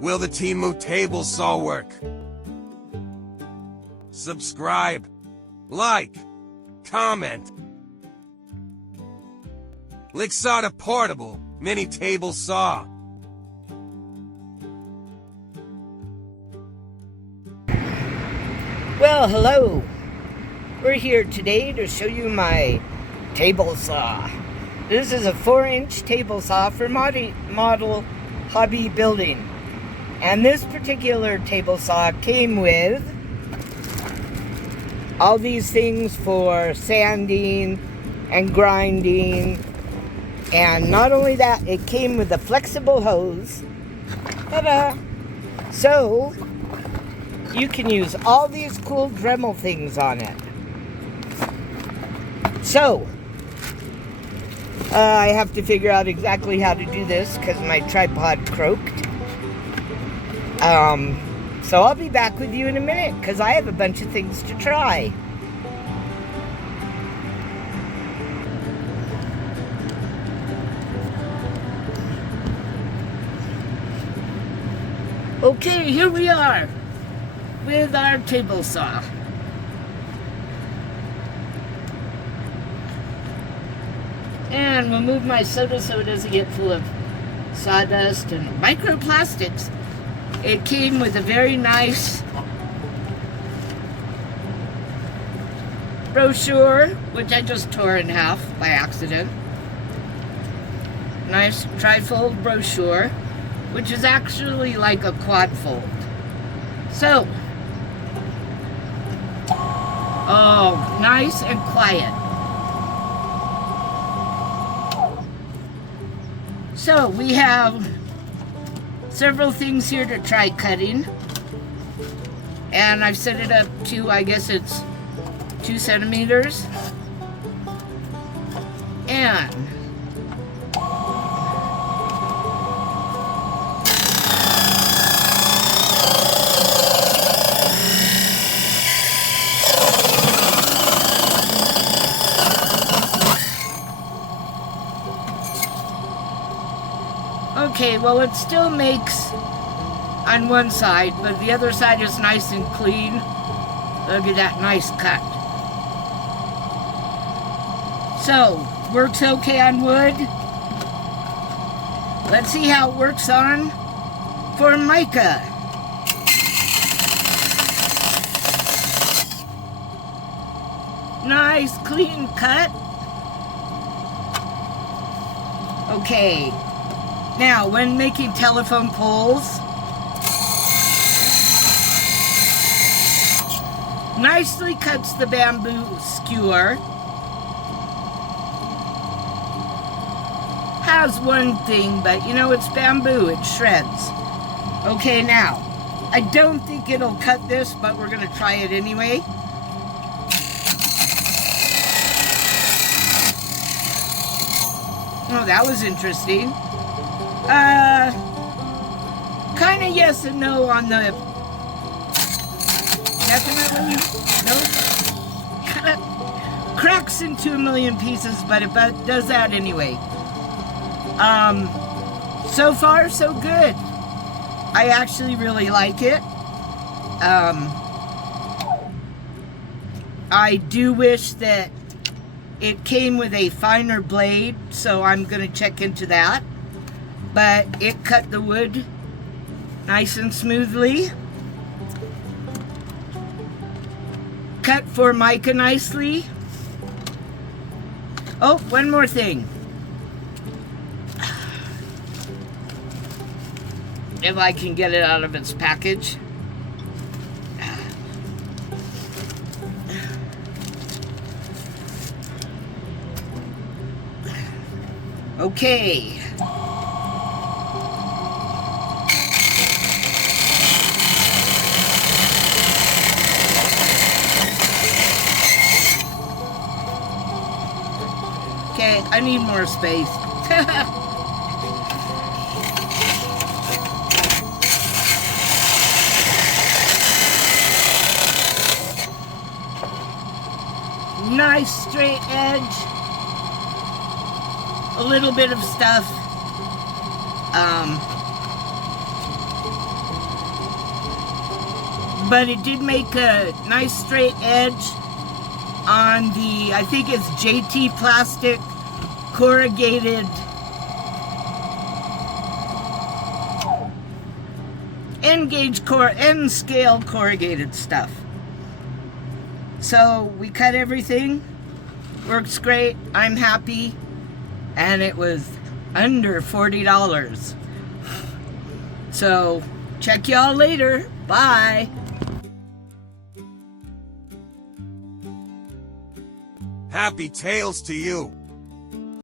Will the Temu table saw work? Subscribe, like, comment. Lixada Portable Mini Table Saw. Well, hello. We're here today to show you my table saw. This is a 4-inch table saw for model hobby building. And this particular table saw came with all these things for sanding and grinding. And not only that, it came with a flexible hose. Ta-da! So you can use all these cool Dremel things on it. So, I have to figure out exactly how to do this because my tripod croaked. So I'll be back with you in a minute because I have a bunch of things to try. Okay, here we are with our table saw. And we'll move my soda so it doesn't get full of sawdust and microplastics. It came with a very nice brochure, which I just tore in half by accident. Nice trifold brochure, which is actually like a quad fold. So, oh, nice and quiet. So, we have several things here to try cutting. And I've set it up to, I guess it's 2 centimeters. And okay, well, it still makes on one side, but the other side is nice and clean. Look at that nice cut. So, works okay on wood. Let's see how it works on Formica. Nice, clean cut. Okay. Now, when making telephone poles, nicely cuts the bamboo skewer. Has one thing, but you know, it's bamboo, it shreds. Okay, now, I don't think it'll cut this, but we're gonna try it anyway. Oh, that was interesting. Kind of yes and no on the definitely no. Kind of cracks into a million pieces, but it does that anyway. So far so good. I actually really like it. I do wish that it came with a finer blade, so I'm gonna check into that. But it cut the wood nice and smoothly. Cut Formica nicely. Oh, one more thing. If I can get it out of its package. Okay. Okay, I need more space. Nice straight edge. A little bit of stuff but it did make a nice straight edge on the, I think it's JT plastic corrugated end scale corrugated stuff. So we cut everything, works great, I'm happy, and it was under $40. So check y'all later, bye. Happy tales to you.